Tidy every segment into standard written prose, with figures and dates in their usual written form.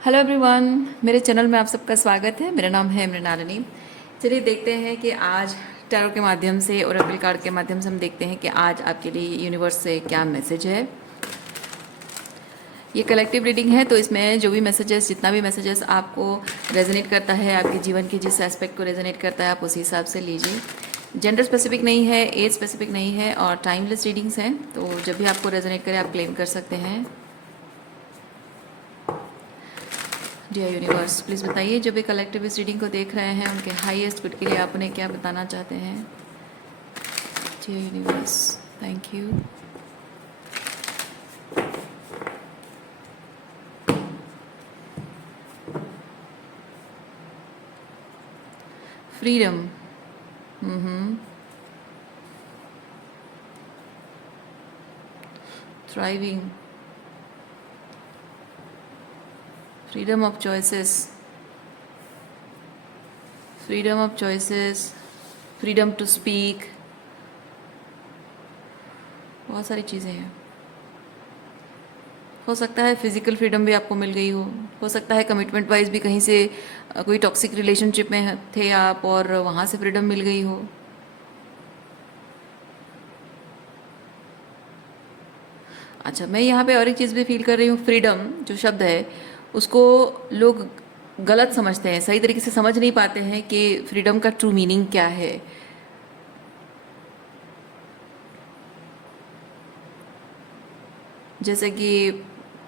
Hello everyone, मेरे channel में आप सबका स्वागत है। मेरा नाम है मृणालिनी। चलिए देखते हैं कि आज टैरो के माध्यम से, ओरेकल कार्ड के माध्यम से हम देखते हैं कि आज आपके लिए यूनिवर्स से क्या मैसेज है। ये कलेक्टिव रीडिंग है, तो इसमें जो भी मैसेजेस, जितना भी मैसेजेस आपको रेजोनेट करता है, आपके जीवन के जिस एस्पेक्ट को रेजोनेट करता है, आप उसी हिसाब से लीजिए। जेंडर स्पेसिफिक नहीं है, एज स्पेसिफिक नहीं है और टाइमलेस रीडिंग्स हैं, तो जब भी आपको रेजोनेट करे आप क्लेम कर सकते हैं। डियर यूनिवर्स, प्लीज़ बताइए जो भी कलेक्टिव इस रीडिंग को देख रहे हैं उनके हाईएस्ट गुड के लिए आप उन्हें क्या बताना चाहते हैं। Dear universe, thank you. Freedom. Thriving. Freedom of choices. Freedom of choices. Freedom to speak. बहुत सारी चीज़ें हैं। हो सकता है फिजिकल फ्रीडम भी आपको मिल गई हो सकता है कमिटमेंट वाइज भी कहीं से कोई टॉक्सिक रिलेशनशिप में थे आप और वहाँ से फ्रीडम मिल गई हो। अच्छा, मैं यहाँ पे और एक चीज़ भी फील कर रही हूँ। फ्रीडम जो शब्द है उसको लोग गलत समझते हैं, सही तरीके से समझ नहीं पाते हैं कि फ्रीडम का ट्रू मीनिंग क्या है। जैसे कि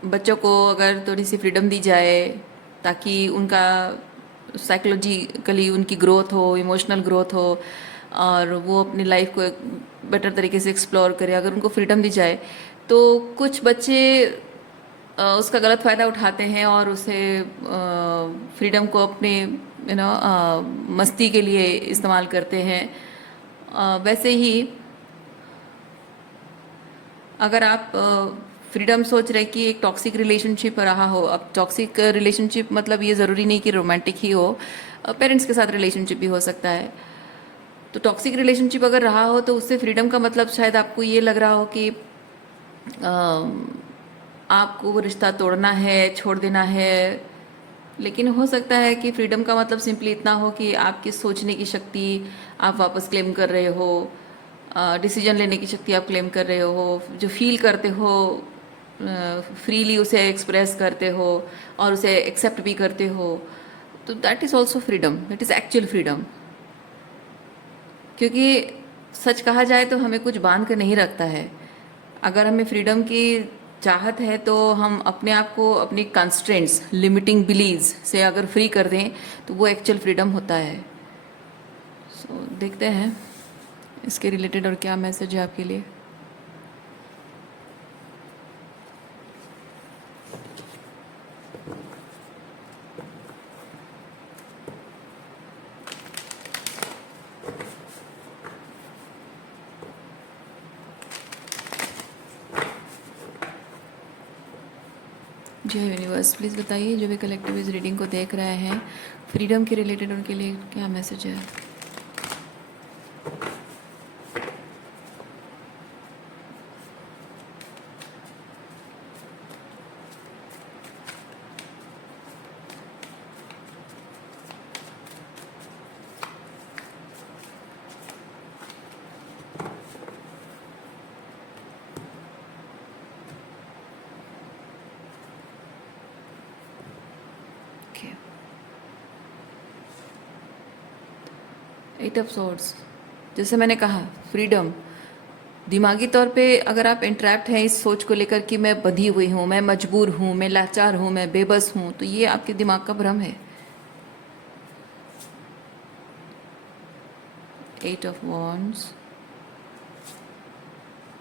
बच्चों को अगर थोड़ी सी फ्रीडम दी जाए ताकि उनका साइकोलॉजिकली उनकी ग्रोथ हो, इमोशनल ग्रोथ हो और वो अपनी लाइफ को एक बेटर तरीके से एक्सप्लोर करे, अगर उनको फ्रीडम दी जाए तो कुछ बच्चे उसका गलत फ़ायदा उठाते हैं और उसे फ्रीडम को अपने मस्ती के लिए इस्तेमाल करते हैं। वैसे ही अगर आप फ्रीडम सोच रहे कि एक टॉक्सिक रिलेशनशिप रहा हो, अब टॉक्सिक रिलेशनशिप मतलब ये ज़रूरी नहीं कि रोमांटिक ही हो, पेरेंट्स के साथ रिलेशनशिप भी हो सकता है। तो टॉक्सिक रिलेशनशिप अगर रहा हो तो उससे फ्रीडम का मतलब शायद आपको ये लग रहा हो कि आपको वो रिश्ता तोड़ना है, छोड़ देना है। लेकिन हो सकता है कि फ्रीडम का मतलब सिंपली इतना हो कि आपकी सोचने की शक्ति आप वापस क्लेम कर रहे हो, डिसीजन लेने की शक्ति आप क्लेम कर रहे हो, जो फील करते हो फ्रीली उसे एक्सप्रेस करते हो और उसे एक्सेप्ट भी करते हो। तो that is also freedom, that is actual freedom. क्योंकि सच कहा जाए तो हमें कुछ बांध कर नहीं रखता है। अगर हमें फ्रीडम की चाहत है तो हम अपने आप को अपनी कंस्ट्रेंट्स, लिमिटिंग बिलीव्स से अगर फ्री कर दें तो वो एक्चुअल फ्रीडम होता है। सो देखते हैं इसके रिलेटेड और क्या मैसेज है आपके लिए। जी यूनिवर्स, प्लीज़ बताइए जो भी कलेक्टिव इस रीडिंग को देख रहे हैं फ्रीडम के रिलेटेड उनके लिए क्या मैसेज है। एट ऑफ सॉर्ड्स, जैसे मैंने कहा फ्रीडम, दिमागी तौर पे अगर आप इंट्रैप्ट हैं इस सोच को लेकर कि मैं बंधी हुई हूँ, मैं मजबूर हूँ, मैं लाचार हूँ, मैं बेबस हूँ, तो ये आपके दिमाग का भ्रम है। Eight of wands,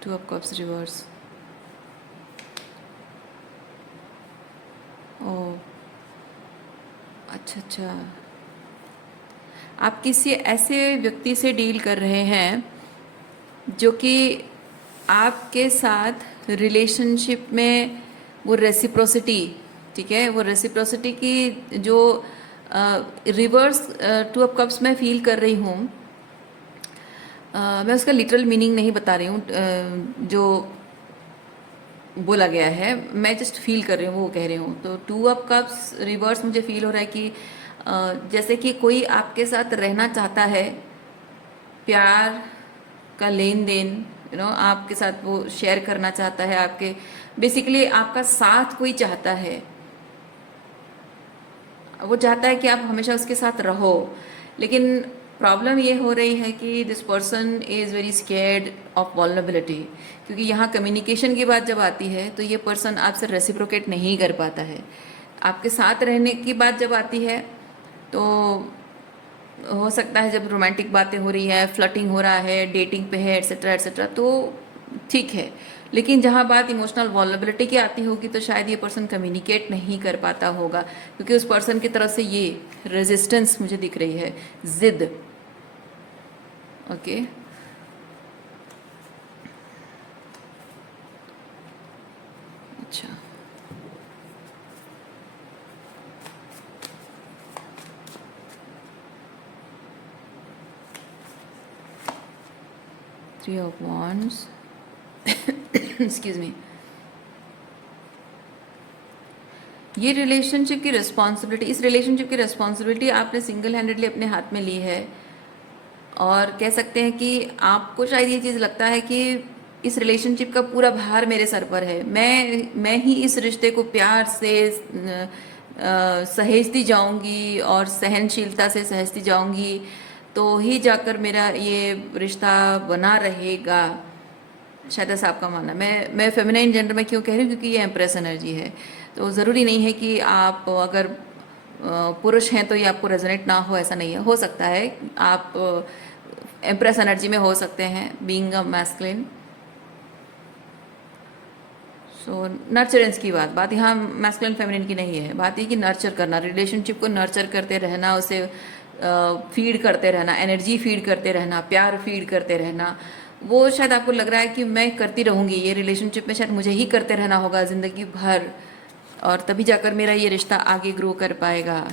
two of cups reverse. ओ अच्छा, आप किसी ऐसे व्यक्ति से डील कर रहे हैं जो कि आपके साथ रिलेशनशिप में वो रेसिप्रोसिटी, ठीक है, वो रेसिप्रोसिटी की जो रिवर्स टू ऑफ कप्स में फील कर रही हूँ। मैं उसका लिटरल मीनिंग नहीं बता रही हूँ। जो बोला गया है, मैं जस्ट फील कर रही हूँ, वो कह रही हूँ। तो टू ऑफ कप्स रिवर्स मुझे फील हो रहा है कि जैसे कि कोई आपके साथ रहना चाहता है, प्यार का लेन देन, आपके साथ वो शेयर करना चाहता है, आपके बेसिकली आपका साथ कोई चाहता है, वो चाहता है कि आप हमेशा उसके साथ रहो। लेकिन प्रॉब्लम ये हो रही है कि this person is very scared of vulnerability, क्योंकि यहाँ कम्युनिकेशन की बात जब आती है तो ये पर्सन आपसे रेसिप्रोकेट नहीं कर पाता है। आपके साथ रहने की बात जब आती है तो हो सकता है जब रोमांटिक बातें हो रही है, फ्लर्टिंग हो रहा है, डेटिंग पे है, एट्सेट्रा एट्सेट्रा, तो ठीक है। लेकिन जहाँ बात इमोशनल वल्नरेबिलिटी की आती होगी तो शायद ये पर्सन कम्युनिकेट नहीं कर पाता होगा, क्योंकि उस पर्सन की तरफ से ये रेजिस्टेंस मुझे दिख रही है, जिद। ओके, अच्छा, three of wands, excuse me. ये रिलेशनशिप की रिस्पॉन्सिबिलिटी, इस रिलेशनशिप की रिस्पॉन्सिबिलिटी आपने सिंगल हैंडेडली अपने हाथ में ली है। और कह सकते हैं कि आपको शायद ये चीज़ लगता है कि इस रिलेशनशिप का पूरा भार मेरे सर पर है, मैं ही इस रिश्ते को प्यार से सहेजती जाऊंगी और सहनशीलता से सहेजती जाऊंगी, तो ही जाकर मेरा ये रिश्ता बना रहेगा। शायद ऐसा आपका मानना। मैं फेमिनाइन जेंडर में क्यों कह रही हूँ, क्योंकि ये एम्प्रेस एनर्जी है। तो ज़रूरी नहीं है कि आप अगर पुरुष हैं तो ये आपको रेजोनेट ना हो, ऐसा नहीं है। हो सकता है आप एम्प्रेस एनर्जी में हो सकते हैं, being a masculine. So nurturance की बात यहाँ मैस्कुलिन फेमिनिन की नहीं है। बात ये कि नर्चर करना, रिलेशनशिप को नर्चर करते रहना, उसे फीड करते रहना, एनर्जी फीड करते रहना, प्यार फीड करते रहना। वो शायद आपको लग रहा है कि मैं करती रहूँगी ये रिलेशनशिप में, शायद मुझे ही करते रहना होगा ज़िंदगी भर, और तभी जाकर मेरा ये रिश्ता आगे ग्रो कर पाएगा।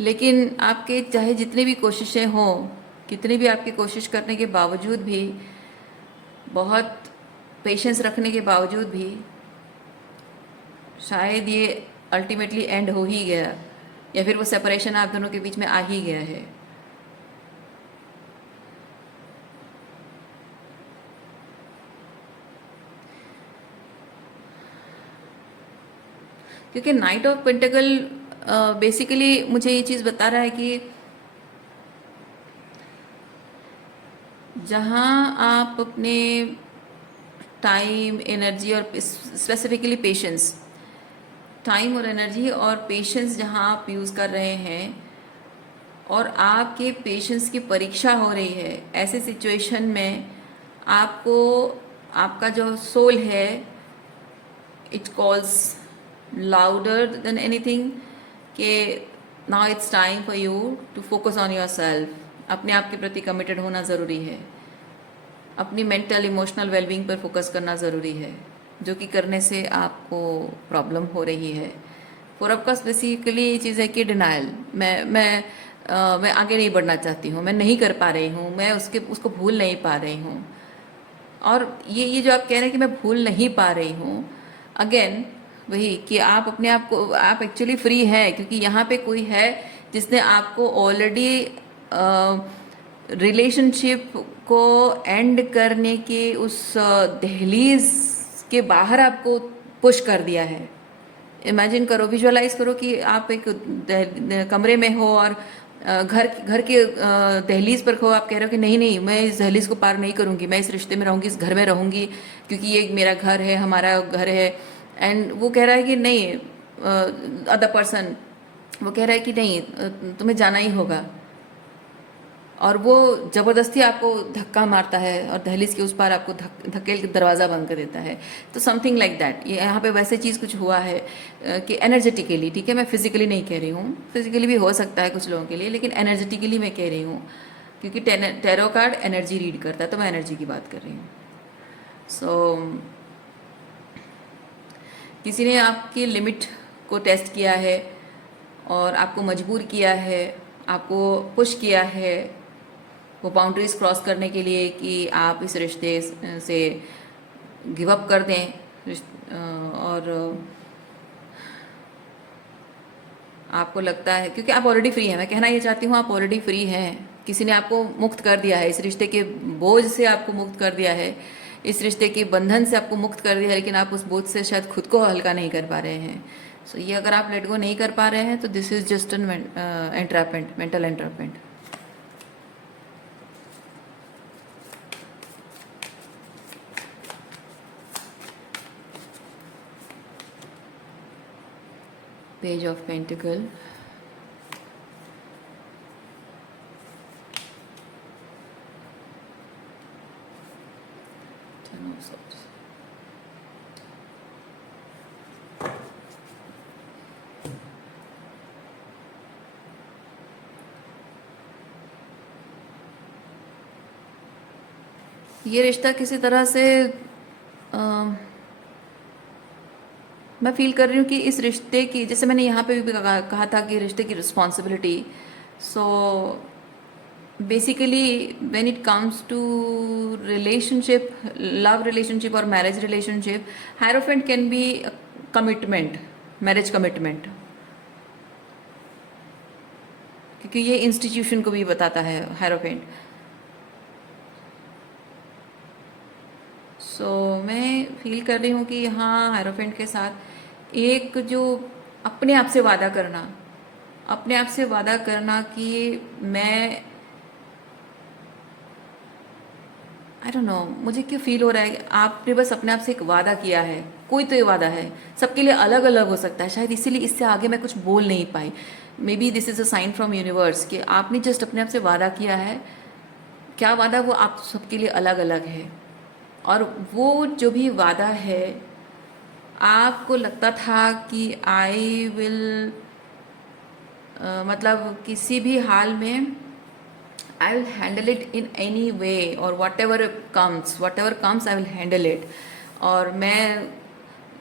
लेकिन आपके चाहे जितनी भी कोशिशें हों, कितनी भी आपकी कोशिश करने के बावजूद भी, बहुत पेशेंस रखने के बावजूद भी, शायद ये अल्टीमेटली एंड हो ही गया, या फिर वो सेपरेशन आप दोनों के बीच में आ ही गया है। क्योंकि नाइट ऑफ पेंटिकल बेसिकली मुझे ये चीज़ बता रहा है कि जहाँ आप अपने टाइम, एनर्जी और स्पेसिफिकली पेशेंस, टाइम और एनर्जी और पेशेंस जहाँ आप यूज़ कर रहे हैं और आपके पेशेंस की परीक्षा हो रही है, ऐसे सिचुएशन में आपको आपका जो सोल है, it calls louder than anything कि now it's time for you to focus on yourself. अपने आप के प्रति कमिटेड होना ज़रूरी है, अपनी मेंटल इमोशनल वेलबींग पर फोकस करना ज़रूरी है, जो कि करने से आपको प्रॉब्लम हो रही है। फॉर ऑफ कोर्स बेसिकली ये चीज़ है कि डिनाइल, मैं आगे नहीं बढ़ना चाहती हूँ, मैं नहीं कर पा रही हूँ, मैं उसको भूल नहीं पा रही हूँ। और ये जो आप कह रहे हैं कि मैं भूल नहीं पा रही हूँ, अगेन वही कि आप अपने आप को, आप एक्चुअली फ्री हैं, क्योंकि यहाँ पे कोई है जिसने आपको ऑलरेडी रिलेशनशिप को एंड करने के उस दहलीज के बाहर आपको पुश कर दिया है। इमेजिन करो, विजुअलाइज करो कि आप एक कमरे में हो और घर के दहलीज पर हो, आप कह रहे हो कि नहीं नहीं, मैं इस दहलीज को पार नहीं करूँगी, मैं इस रिश्ते में रहूँगी, इस घर में रहूँगी, क्योंकि ये मेरा घर है, हमारा घर है। एंड वो कह रहा है कि नहीं, अदर पर्सन वो कह रहा है कि नहीं, तुम्हें जाना ही होगा, और वो ज़बरदस्ती आपको धक्का मारता है और दहलीज के उस पार आपको धकेल के दरवाज़ा बंद कर देता है। तो समथिंग लाइक दैट ये यहाँ पे वैसे चीज़ कुछ हुआ है कि एनर्जेटिकली, ठीक है, मैं फिजिकली नहीं कह रही हूँ, फिजिकली भी हो सकता है कुछ लोगों के लिए, लेकिन एनर्जेटिकली मैं कह रही हूँ, क्योंकि टैरो कार्ड एनर्जी रीड करता है, तो मैं एनर्जी की बात कर रही हूँ। सो किसी ने आपकी लिमिट को टेस्ट किया है और आपको मजबूर किया है, आपको पुश किया है वो बाउंड्रीज क्रॉस करने के लिए कि आप इस रिश्ते से गिव अप कर दें, और आपको लगता है क्योंकि आप ऑलरेडी फ्री हैं, मैं कहना ये चाहती हूँ आप ऑलरेडी फ्री हैं, किसी ने आपको मुक्त कर दिया है, इस रिश्ते के बोझ से आपको मुक्त कर दिया है, इस रिश्ते के बंधन से आपको मुक्त कर दिया है, लेकिन आप उस बोझ से शायद खुद को हल्का नहीं कर पा रहे हैं। सो ये अगर आप लेट गो नहीं कर पा रहे हैं तो this is just an entrapment, mental entrapment. Page of pentacle, ये रिश्ता किसी तरह से मैं फील कर रही हूँ कि इस रिश्ते की, जैसे मैंने यहाँ पे भी कहा था कि रिश्ते की responsibility, so basically when it comes to relationship, love relationship और marriage relationship, hierophant can be commitment, marriage commitment, क्योंकि ये इंस्टीट्यूशन को भी बताता है हायरोफेंट। सो मैं फील कर रही हूँ कि यहाँ हायरोफेंट के साथ एक जो अपने आप से वादा करना, अपने आप से वादा करना कि मैं, आई डोंट नो मुझे क्यों फील हो रहा है कि आपने बस अपने आप से एक वादा किया है, कोई तो ये वादा है, सबके लिए अलग अलग हो सकता है, शायद इसीलिए इससे आगे मैं कुछ बोल नहीं पाई, maybe this is a sign from universe कि आपने जस्ट अपने आप से वादा किया है, क्या वादा वो आप सबके लिए अलग अलग है, और वो जो भी वादा है आपको लगता था कि आई विल, मतलब किसी भी हाल में I will handle it in any way, और whatever comes I will handle it. और मैं,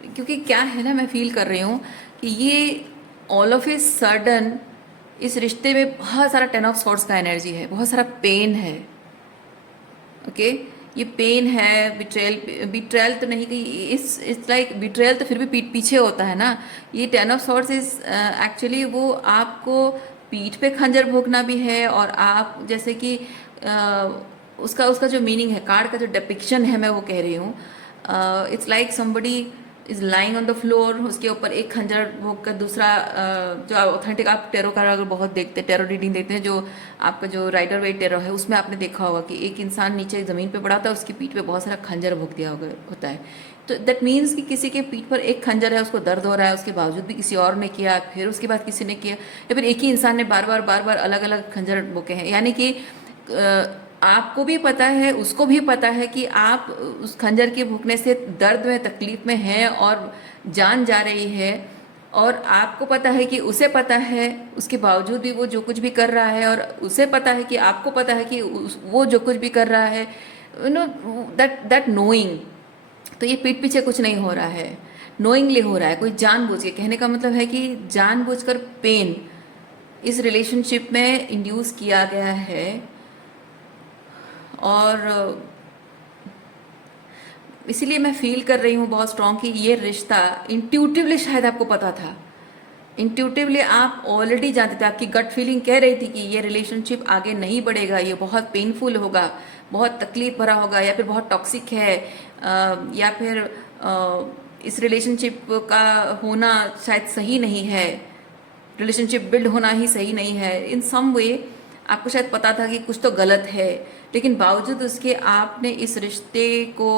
क्योंकि क्या है ना, मैं फील कर रही हूँ कि ये ऑल ऑफ ए सडन इस रिश्ते में बहुत सारा 10 ऑफ सॉर्ड्स का एनर्जी है, बहुत सारा पेन है, ओके ये पेन है, बिट्रेयल, बिट्रेयल तो नहीं कि इट्स लाइक बिट्रेयल तो फिर भी पीठ पीछे होता है ना, ये 10 ऑफ सॉर्ड्स इज एक्चुअली वो आपको पीठ पे खंजर भोंकना भी है, और आप जैसे कि उसका उसका जो मीनिंग है, कार्ड का जो डिपिक्शन है, मैं वो कह रही हूँ, it's like somebody is lying on the floor, उसके ऊपर एक खंजर भोंक कर दूसरा, जो ऑथेंटिक आप टेरो कार्ड अगर बहुत देखते हैं, टेरो रीडिंग देखते हैं, जो आपका जो राइडर वेट टेरो है, उसमें आपने देखा होगा कि एक इंसान नीचे ज़मीन पे पड़ा होता है, उसकी पीठ पे बहुत सारा खंजर भोंक दिया होता है, तो दैट मीन्स कि किसी के पीठ पर एक खंजर है, उसको दर्द हो रहा है, उसके बावजूद भी किसी और ने किया, फिर उसके बाद किसी ने किया, या फिर एक ही इंसान ने बार बार अलग अलग खंजर भोंके हैं, यानी कि आपको भी पता है, उसको भी पता है कि आप उस खंजर के भूखने से दर्द में, तकलीफ में हैं और जान जा रही है, और आपको पता है कि उसे पता है, उसके बावजूद भी वो जो कुछ भी कर रहा है, और उसे पता है कि आपको पता है कि वो जो कुछ भी कर रहा है, यू नो दैट नोइंग, तो ये पीठ पीछे कुछ नहीं हो रहा है, नोइंगली हो रहा है, कोई जानबूझ के, कहने का मतलब है कि जानबूझकर पेन इस रिलेशनशिप में इंड्यूस किया गया है, और इसीलिए मैं फील कर रही हूँ बहुत स्ट्रॉन्ग कि ये रिश्ता इंट्यूटिवली, शायद आपको पता था, इंट्यूटिवली आप ऑलरेडी जानते थे, आपकी गट फीलिंग कह रही थी कि ये रिलेशनशिप आगे नहीं बढ़ेगा, ये बहुत पेनफुल होगा, बहुत तकलीफ भरा होगा, या फिर बहुत टॉक्सिक है, या फिर इस रिलेशनशिप का होना शायद सही नहीं है, रिलेशनशिप बिल्ड होना ही सही नहीं है, इन सम वे आपको शायद पता था कि कुछ तो गलत है, लेकिन बावजूद उसके आपने इस रिश्ते को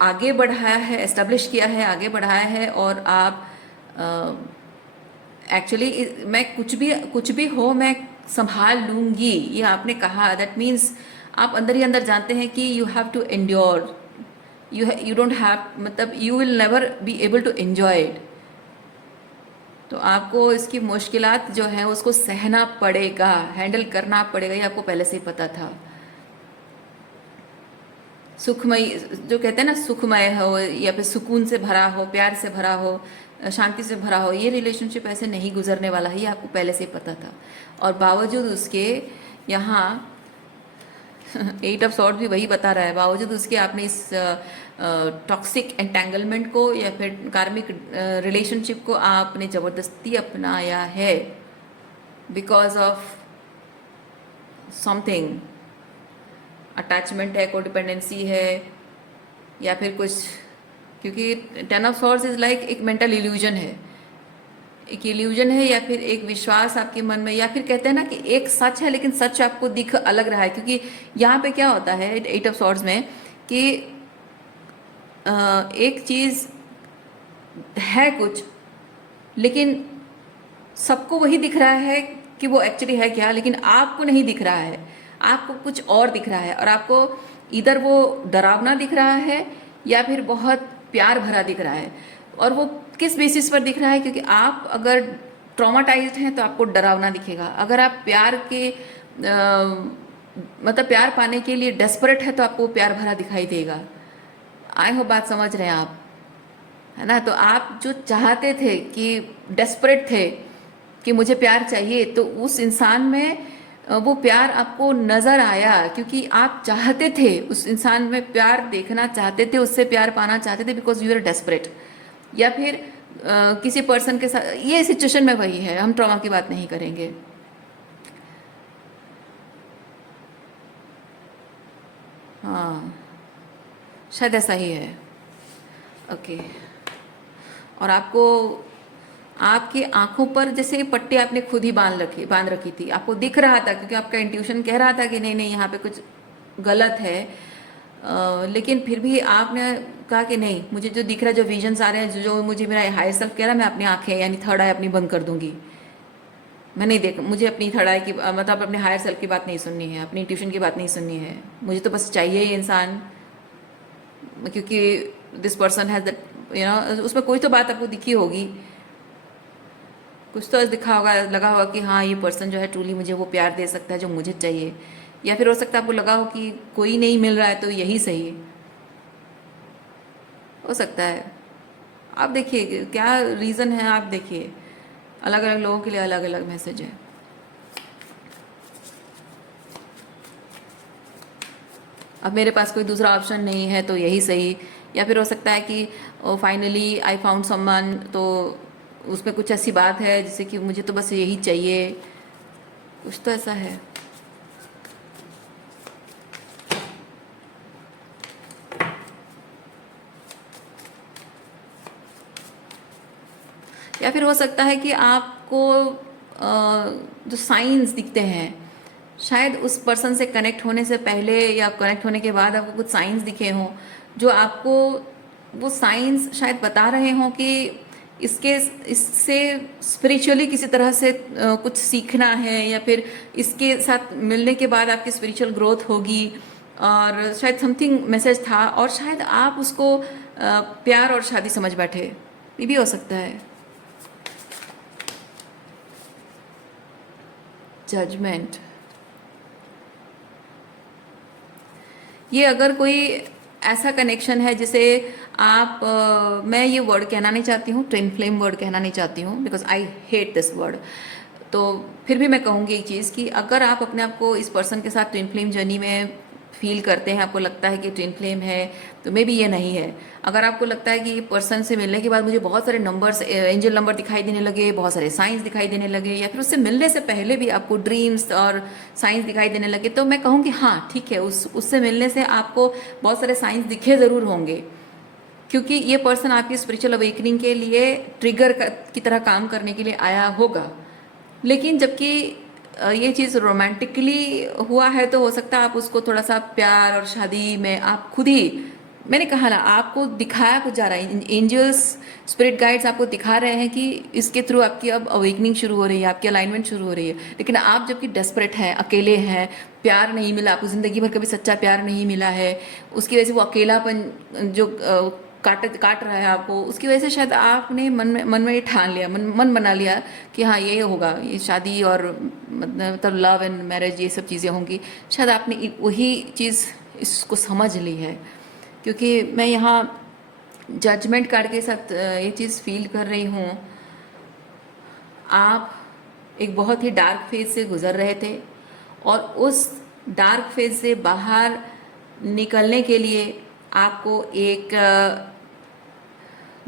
आगे बढ़ाया है, एस्टेब्लिश किया है, आगे बढ़ाया है, और आप एक्चुअली मैं कुछ भी हो मैं संभाल लूँगी, ये आपने कहा, दैट मीन्स आप अंदर ही अंदर जानते हैं कि you have to endure, you don't have, मतलब you will never be able to enjoy it, तो आपको इसकी मुश्किलात जो है उसको सहना पड़ेगा, हैंडल करना पड़ेगा, ये आपको पहले से ही पता था। सुखमय, जो कहते हैं ना, सुखमय हो या फिर सुकून से भरा हो, प्यार से भरा हो, शांति से भरा हो, ये रिलेशनशिप ऐसे नहीं गुजरने वाला है, ये आपको पहले से ही पता था। और बावजूद उसके यहाँ 8 ऑफ सॉर्ड भी वही बता रहा है, बावजूद उसके आपने इस टॉक्सिक एंटेंगलमेंट को या फिर कार्मिक रिलेशनशिप को आपने ज़बरदस्ती अपनाया है बिकॉज ऑफ समथिंग, अटैचमेंट है, कोडिपेंडेंसी है, या फिर कुछ, क्योंकि 10 ऑफ सॉर्ड्स इज लाइक एक मेंटल इल्यूजन है, एक इल्यूजन है, या फिर एक विश्वास आपके मन में, या फिर कहते हैं ना कि एक सच है लेकिन सच आपको दिख अलग रहा है। क्योंकि यहाँ पे क्या होता है 8 ऑफ सॉर्ड्स में कि एक चीज़ है कुछ, लेकिन सबको वही दिख रहा है कि वो एक्चुअली है क्या, लेकिन आपको नहीं दिख रहा है, आपको कुछ और दिख रहा है। और आपको इधर वो डरावना दिख रहा है या फिर बहुत प्यार भरा दिख रहा है। और वो किस बेसिस पर दिख रहा है? क्योंकि आप अगर ट्रॉमाटाइज्ड हैं तो आपको डरावना दिखेगा, अगर आप प्यार के मतलब प्यार पाने के लिए डेस्परेट है तो आपको प्यार भरा दिखाई देगा। आई होप बात समझ रहे हैं आप, है ना? तो आप जो चाहते थे कि डेस्परेट थे कि मुझे प्यार चाहिए, तो उस इंसान में वो प्यार आपको नज़र आया क्योंकि आप चाहते थे, उस इंसान में प्यार देखना चाहते थे, उससे प्यार पाना चाहते थे, बिकॉज यू आर डेस्परेट। या फिर किसी पर्सन के साथ ये सिचुएशन में वही है, हम ट्रॉमा की बात नहीं करेंगे। हाँ, शायद ऐसा ही है। ओके। और आपको आपकी आंखों पर जैसे पट्टी आपने खुद ही बांध रखी थी, आपको दिख रहा था क्योंकि आपका इंट्यूशन कह रहा था कि नहीं नहीं यहाँ पे कुछ गलत है, लेकिन फिर भी आपने कहा कि नहीं, मुझे जो दिख रहा है, जो विजन्स आ रहे हैं, जो मुझे मेरा हायर सेल्फ कह रहा है, मैं अपनी आंखें यानी थर्ड आई अपनी बंद कर दूंगी, मैं नहीं देख, मुझे अपनी थर्ड आई की मतलब अपने हायर सेल्फ की बात नहीं सुननी है, अपनी इंट्यूशन की बात नहीं सुननी है, मुझे तो बस चाहिए ये इंसान, क्योंकि this person has that, you know, उसमें कोई तो बात आपको दिखी होगी, कुछ तो दिखा होगा, लगा होगा कि हाँ ये पर्सन जो है ट्रूली मुझे वो प्यार दे सकता है जो मुझे चाहिए। या फिर हो सकता है आपको लगा हो कि कोई नहीं मिल रहा है तो यही सही हो सकता है। आप देखिए क्या रीज़न है, आप देखिए, अलग अलग लोगों के लिए अलग अलग मैसेज है। अब मेरे पास कोई दूसरा ऑप्शन नहीं है तो यही सही। या फिर हो सकता है कि फाइनली आई फाउंड समवन, तो उसमें कुछ ऐसी बात है जैसे कि मुझे तो बस यही चाहिए, कुछ तो ऐसा है। या फिर हो सकता है कि आपको जो साइंस दिखते हैं, शायद उस पर्सन से कनेक्ट होने से पहले या कनेक्ट होने के बाद आपको कुछ साइंस दिखे हों, जो आपको वो साइंस शायद बता रहे हों कि इससे स्पिरिचुअली किसी तरह से कुछ सीखना है, या फिर इसके साथ मिलने के बाद आपकी स्पिरिचुअल ग्रोथ होगी, और शायद समथिंग मैसेज था, और शायद आप उसको प्यार और शादी समझ बैठे, ये भी हो सकता है। जजमेंट, ये अगर कोई ऐसा कनेक्शन है जिसे आप मैं ये वर्ड कहना नहीं चाहती हूँ, ट्विन फ्लेम वर्ड कहना नहीं चाहती हूँ, because I hate this word, तो फिर भी मैं कहूँगी एक चीज़ कि अगर आप अपने आप को इस पर्सन के साथ ट्विन फ्लेम जर्नी में फील करते हैं, आपको लगता है कि ट्विन फ्लेम है, तो मे बी ये नहीं है। अगर आपको लगता है कि ये पर्सन से मिलने के बाद मुझे बहुत सारे नंबर्स, एंजल नंबर दिखाई देने लगे, बहुत सारे साइंस दिखाई देने लगे, या फिर उससे मिलने से पहले भी आपको ड्रीम्स और साइंस दिखाई देने लगे, तो मैं कहूँगी हाँ ठीक है, उससे मिलने से आपको बहुत सारे साइंस दिखे ज़रूर होंगे, क्योंकि ये पर्सन आपकी स्पिरिचुअल अवेकनिंग के लिए ट्रिगर की तरह काम करने के लिए आया होगा। लेकिन जबकि ये चीज़ रोमांटिकली हुआ है, तो हो सकता है आप उसको थोड़ा सा प्यार और शादी में आप खुद ही, मैंने कहा ना, आपको दिखाया कुछ जा रहा है, एंजल्स, स्पिरिट गाइड्स आपको दिखा रहे हैं कि इसके थ्रू आपकी अब अवेकनिंग शुरू हो रही है, आपकी अलाइनमेंट शुरू हो रही है। लेकिन आप जबकि डेस्परेट हैं, अकेले हैं, प्यार नहीं मिला आपको, ज़िंदगी भर कभी सच्चा प्यार नहीं मिला है, उसकी वजह से वो अकेलापन जो काट रहा है आपको, उसकी वजह से शायद आपने मन में ये ठान लिया, मन बना लिया कि हाँ ये होगा, ये शादी और मतलब लव एंड मैरिज ये सब चीज़ें होंगी। शायद आपने वही चीज़ इसको समझ ली है, क्योंकि मैं यहाँ जजमेंट कार्ड के साथ ये चीज़ फील कर रही हूँ। आप एक बहुत ही डार्क फेज से गुजर रहे थे और उस डार्क फेज से बाहर निकलने के लिए आपको एक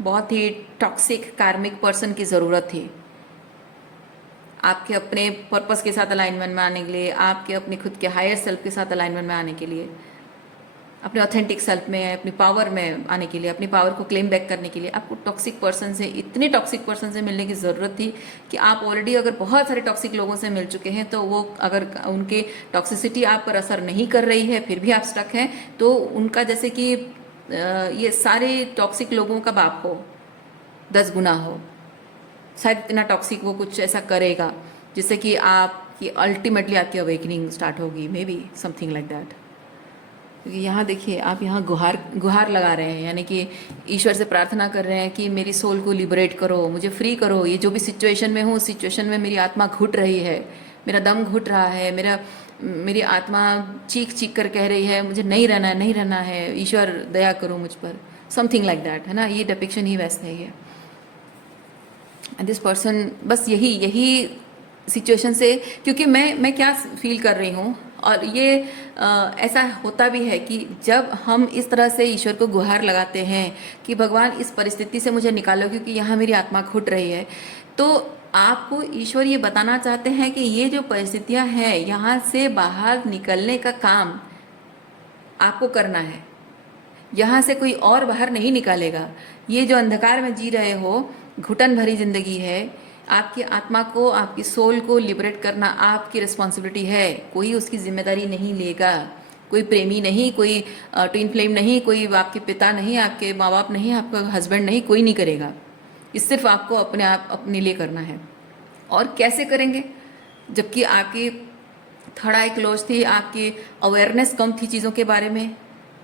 बहुत ही टॉक्सिक कार्मिक पर्सन की ज़रूरत थी, आपके अपने पर्पस के साथ अलाइनमेंट में आने के लिए, आपके अपने खुद के हायर सेल्फ के साथ अलाइनमेंट में आने के लिए, अपने ऑथेंटिक सेल्फ में, अपनी पावर में आने के लिए, अपनी पावर को क्लेम बैक करने के लिए आपको टॉक्सिक पर्सन से, इतने टॉक्सिक पर्सन से मिलने की ज़रूरत थी कि आप ऑलरेडी अगर बहुत सारे टॉक्सिक लोगों से मिल चुके हैं तो वो अगर उनके टॉक्सिसिटी आप पर असर नहीं कर रही है फिर भी आप स्टक हैं, तो उनका जैसे कि ये सारे टॉक्सिक लोगों का बाप हो, 10 गुना हो, शायद इतना टॉक्सिक वो कुछ ऐसा करेगा जिससे कि आपकी अल्टीमेटली आपकी अवेकनिंग स्टार्ट होगी, may be something like that. क्योंकि यहाँ देखिए आप यहाँ गुहार लगा रहे हैं, यानी कि ईश्वर से प्रार्थना कर रहे हैं कि मेरी सोल को लिबरेट करो, मुझे फ्री करो, ये जो भी सिचुएशन में हूँ उस सिचुएशन में मेरी आत्मा घुट रही है, मेरा दम घुट रहा है, मेरी आत्मा चीख चीख कर कह रही है मुझे नहीं रहना है, नहीं रहना है, ईश्वर दया करो मुझ पर, समथिंग लाइक दैट, है ना। ये डिपिक्शन ही वैसे ही है। एंड दिस पर्सन बस यही सिचुएशन से, क्योंकि मैं क्या फील कर रही हूँ, और ये ऐसा होता भी है कि जब हम इस तरह से ईश्वर को गुहार लगाते हैं कि भगवान इस परिस्थिति से मुझे निकालो क्योंकि यहाँ मेरी आत्मा घुट रही है, तो आपको ईश्वर ये बताना चाहते हैं कि ये जो परिस्थितियाँ हैं यहाँ से बाहर निकलने का काम आपको करना है, यहाँ से कोई और बाहर नहीं निकालेगा। ये जो अंधकार में जी रहे हो, घुटन भरी जिंदगी है, आपकी आत्मा को, आपकी सोल को लिबरेट करना आपकी रिस्पॉन्सिबिलिटी है, कोई उसकी जिम्मेदारी नहीं लेगा, कोई प्रेमी नहीं, कोई ट्विन फ्लेम नहीं, कोई आपके पिता नहीं, आपके माँ बाप नहीं, आपका हस्बैंड नहीं, कोई नहीं करेगा। ये सिर्फ आपको अपने लिए करना है। और कैसे करेंगे, जबकि आपकी थर्ड आई क्लोज थी, आपकी अवेयरनेस कम थी चीज़ों के बारे में,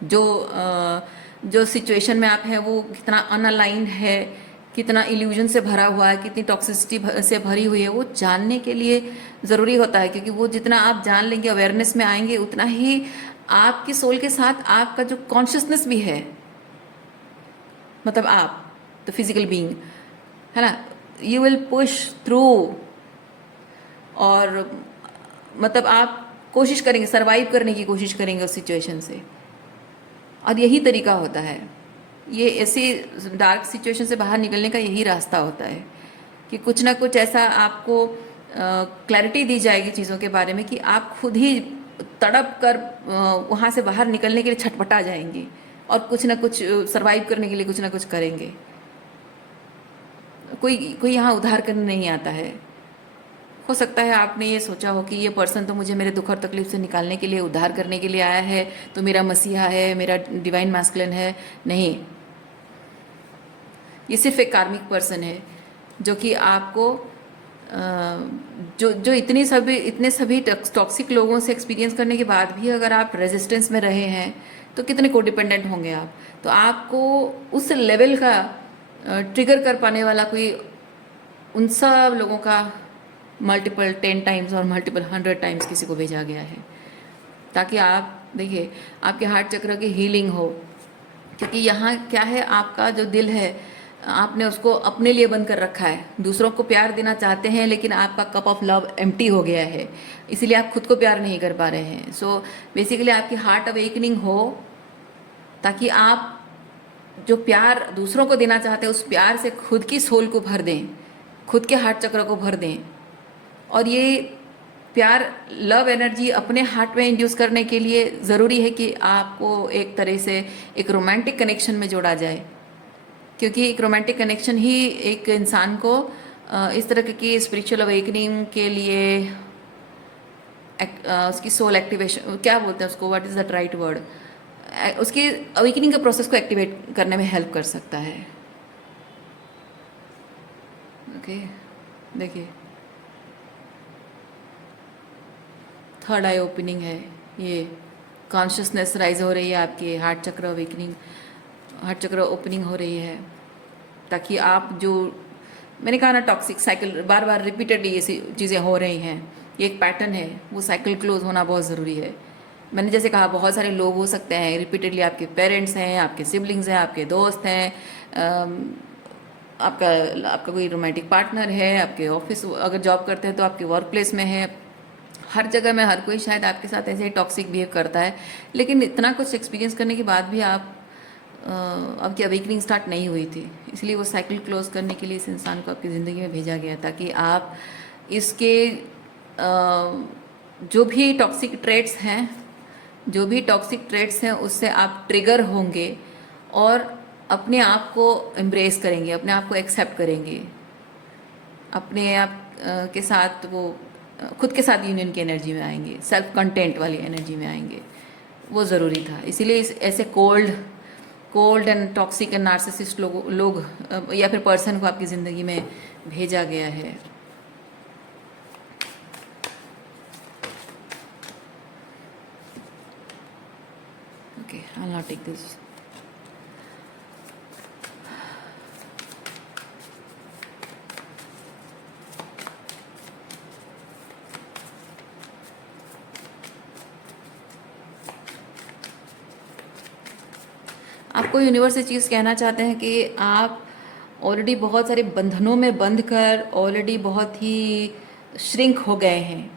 जो सिचुएशन में आप हैं वो कितना अनअलाइंड है, कितना इल्यूजन से भरा हुआ है, कितनी टॉक्सिसिटी से भरी हुई है, वो जानने के लिए ज़रूरी होता है। क्योंकि वो जितना आप जान लेंगे, अवेयरनेस में आएंगे, उतना ही आपकी सोल के साथ आपका जो कॉन्शियसनेस भी है, मतलब आप द फिजिकल बीइंग, है ना, यू विल पुश थ्रू, और मतलब आप कोशिश करेंगे, सरवाइव करने की कोशिश करेंगे उस सिचुएशन से। और यही तरीका होता है, ये ऐसी डार्क सिचुएशन से बाहर निकलने का यही रास्ता होता है कि कुछ ना कुछ ऐसा आपको क्लैरिटी दी जाएगी चीज़ों के बारे में कि आप खुद ही तड़प कर वहाँ से बाहर निकलने के लिए छटपटा जाएंगे और कुछ ना कुछ सरवाइव करने के लिए कुछ ना कुछ करेंगे। कोई यहाँ उद्धार करने नहीं आता है। हो सकता है आपने ये सोचा हो कि ये पर्सन तो मुझे मेरे दुख और तकलीफ से निकालने के लिए, उद्धार करने के लिए आया है, तो मेरा मसीहा है, मेरा डिवाइन मैस्कुलिन है। नहीं, ये सिर्फ एक कार्मिक पर्सन है जो कि आपको जो इतने सभी टॉक्सिक लोगों से एक्सपीरियंस करने के बाद भी अगर आप रेजिस्टेंस में रहे हैं तो कितने कोडिपेंडेंट होंगे आप। तो आपको उस लेवल का ट्रिगर कर पाने वाला कोई उन सब लोगों का मल्टीपल 10 टाइम्स और मल्टीपल 100 टाइम्स किसी को भेजा गया है, ताकि आप देखिए आपके हार्ट चक्र की हीलिंग हो। क्योंकि यहाँ क्या है, आपका जो दिल है आपने उसको अपने लिए बंद कर रखा है, दूसरों को प्यार देना चाहते हैं लेकिन आपका कप ऑफ लव एम्प्टी हो गया है, इसीलिए आप खुद को प्यार नहीं कर पा रहे हैं। सो बेसिकली आपकी हार्ट अवेकनिंग हो ताकि आप जो प्यार दूसरों को देना चाहते हैं उस प्यार से खुद की सोल को भर दें, खुद के हार्ट चक्र को भर दें। और ये प्यार, लव एनर्जी अपने हार्ट में इंड्यूस करने के लिए ज़रूरी है कि आपको एक तरह से एक रोमांटिक कनेक्शन में जोड़ा जाए, क्योंकि एक रोमांटिक कनेक्शन ही एक इंसान को इस तरह की स्पिरिचुअल अवेकनिंग के लिए उसकी सोल एक्टिवेशन, क्या बोलते हैं उसको, what is the right word, उसकी अवेकनिंग के प्रोसेस को एक्टिवेट करने में हेल्प कर सकता है। ओके, देखिए थर्ड आई ओपनिंग है, ये कॉन्शियसनेस राइज हो रही है, आपकी हार्ट चक्र अवेकनिंग, हार्ट चक्र ओपनिंग हो रही है, ताकि आप जो मैंने कहा ना टॉक्सिक साइकिल बार बार रिपीटेडली ये चीज़ें हो रही हैं, ये एक पैटर्न है, वो साइकिल क्लोज होना बहुत ज़रूरी है। मैंने जैसे कहा बहुत सारे लोग हो सकते हैं, रिपीटेडली आपके पेरेंट्स हैं, आपके सिबलिंग्स हैं, आपके दोस्त हैं, अम, आपका आपका कोई रोमांटिक पार्टनर है, आपके ऑफिस अगर जॉब करते हैं तो आपके वर्क प्लेस में है। हर जगह में हर कोई शायद आपके साथ ऐसे ही टॉक्सिक बिहेव करता है, लेकिन इतना कुछ एक्सपीरियंस करने के बाद भी आपकी अवेकनिंग स्टार्ट नहीं हुई थी। इसलिए वो साइकिल क्लोज करने के लिए इस इंसान को आपकी ज़िंदगी में भेजा गया, ताकि आप इसके जो भी टॉक्सिक ट्रेट्स हैं, जो भी टॉक्सिक ट्रेट्स हैं उससे आप ट्रिगर होंगे और अपने आप को एम्ब्रेस करेंगे, अपने आप को एक्सेप्ट करेंगे, अपने आप के साथ वो खुद के साथ यूनियन की एनर्जी में आएंगे, सेल्फ कंटेंट वाली एनर्जी में आएंगे। वो ज़रूरी था। इसीलिए ऐसे cold and toxic and narcissist लोग या फिर पर्सन को आपकी ज़िंदगी में भेजा गया है। Okay, I will not take this. आपको यूनिवर्स से चीज़ कहना चाहते हैं कि आप ऑलरेडी बहुत सारे बंधनों में बंध कर ऑलरेडी बहुत ही श्रिंक हो गए हैं।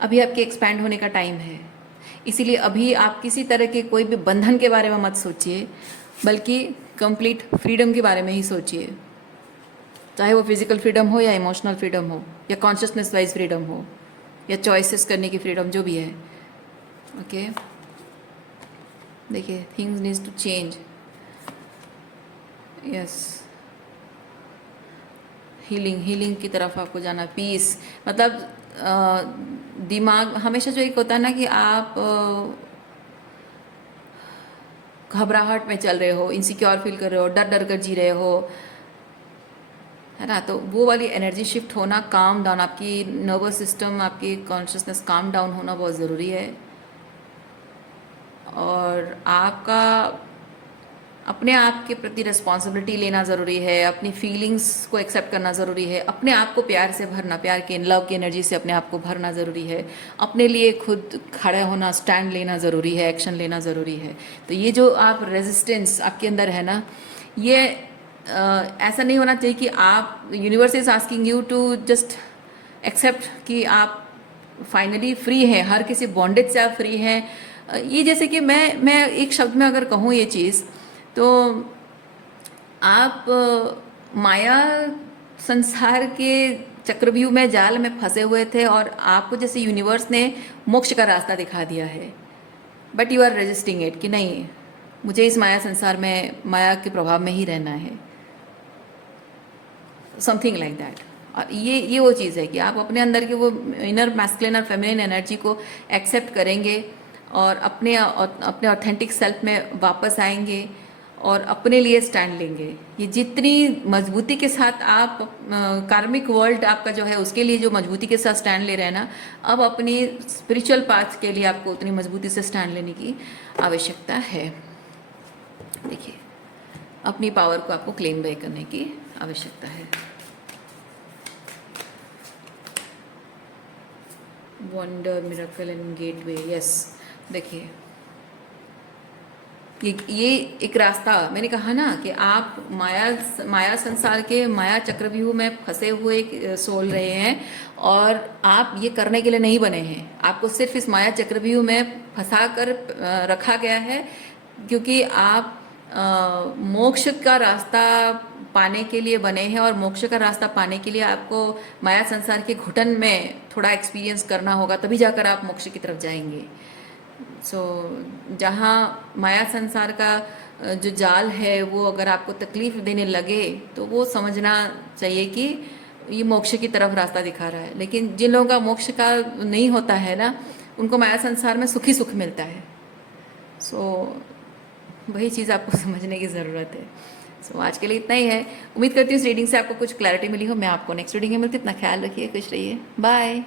अभी आपके एक्सपैंड होने का टाइम है। इसीलिए अभी आप किसी तरह के कोई भी बंधन के बारे में मत सोचिए, बल्कि कंप्लीट फ्रीडम के बारे में ही सोचिए। चाहे वो फिजिकल फ्रीडम हो या इमोशनल फ्रीडम हो या कॉन्शियसनेस वाइज फ्रीडम हो या चॉइसेस करने की फ्रीडम, जो भी है। ओके, देखिए, things needs to change. Yes, healing की तरफ आपको जाना, पीस। मतलब दिमाग हमेशा जो एक होता है ना कि आप घबराहट में चल रहे हो, इनसिक्योर फील कर रहे हो, डर डर कर जी रहे हो, है ना, तो वो वाली एनर्जी शिफ्ट होना, काम डाउन, आपकी नर्वस सिस्टम, आपकी कॉन्शियसनेस काम डाउन होना बहुत ज़रूरी है। और आपका अपने आप के प्रति रिस्पॉन्सिबिलिटी लेना ज़रूरी है, अपनी फीलिंग्स को एक्सेप्ट करना ज़रूरी है, अपने आप को प्यार से भरना, प्यार के लव की एनर्जी से अपने आप को भरना ज़रूरी है, अपने लिए खुद खड़ा होना, स्टैंड लेना ज़रूरी है, एक्शन लेना ज़रूरी है। तो ये जो आप रेजिस्टेंस आपके अंदर है ना, ये ऐसा नहीं होना चाहिए कि आप, universe is asking you to just accept कि आप फाइनली फ्री हैं, हर किसी बॉन्डेज से आप फ्री हैं। ये जैसे कि मैं एक शब्द में अगर कहूँ ये चीज़, तो आप माया संसार के चक्रव्यूह में, जाल में फंसे हुए थे और आपको जैसे यूनिवर्स ने मोक्ष का रास्ता दिखा दिया है, but you are resisting it कि नहीं, मुझे इस माया संसार में, माया के प्रभाव में ही रहना है, समथिंग लाइक दैट। और ये वो चीज़ है कि आप अपने अंदर के वो इनर मैस्कुलिन और फेमिनिन एनर्जी को एक्सेप्ट करेंगे और अपने ऑथेंटिक सेल्फ में वापस आएंगे और अपने लिए स्टैंड लेंगे। ये जितनी मजबूती के साथ आप कार्मिक वर्ल्ड आपका जो है उसके लिए जो मजबूती के साथ स्टैंड ले रहे हैं ना, अब अपनी स्पिरिचुअल पाथ के लिए आपको उतनी मजबूती से स्टैंड लेने की आवश्यकता है। देखिए, अपनी पावर को आपको क्लेम बैक करने की आवश्यकता है। Wonder, miracle and gateway. Yes, देखिए, ये एक रास्ता, मैंने कहा ना कि आप माया संसार के माया चक्रव्यूह में फंसे हुए सोल रहे हैं और आप ये करने के लिए नहीं बने हैं। आपको सिर्फ इस माया चक्रव्यूह में फंसा कर रखा गया है, क्योंकि आप मोक्ष का रास्ता पाने के लिए बने हैं और मोक्ष का रास्ता पाने के लिए आपको माया संसार के घुटन में थोड़ा एक्सपीरियंस करना होगा, तभी जाकर आप मोक्ष की तरफ जाएंगे। जहाँ माया संसार का जो जाल है वो अगर आपको तकलीफ देने लगे तो वो समझना चाहिए कि ये मोक्ष की तरफ रास्ता दिखा रहा है। लेकिन जिन लोगों का मोक्ष का नहीं होता है ना, उनको माया संसार में सुख ही सुख मिलता है। वही चीज़ आपको समझने की ज़रूरत है। आज के लिए इतना ही है। उम्मीद करती हूँ इस रीडिंग से आपको कुछ क्लैरिटी मिली हो। मैं आपको नेक्स्ट रीडिंग में मिलती हूँ। इतना ख्याल रखिए, खुश रहिए, बाय।